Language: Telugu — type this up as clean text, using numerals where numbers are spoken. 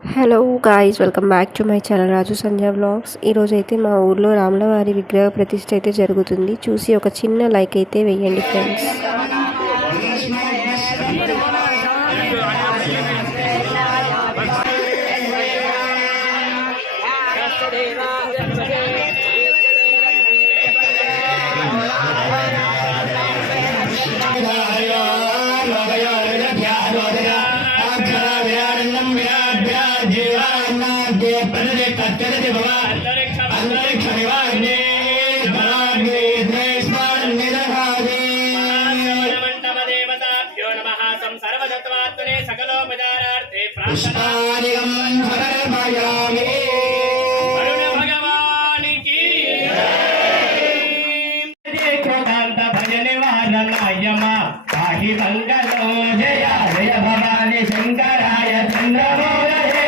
Hello guys, welcome back to my channel Raju Sandhya vlogs. ఈరోజు అయితే మా ఊర్లో రాములవారి విగ్రహ ప్రతిష్ఠ అయితే జరుగుతుంది. చూసి ఒక చిన్న లైక్ అయితే వేయండి ఫ్రెండ్స్.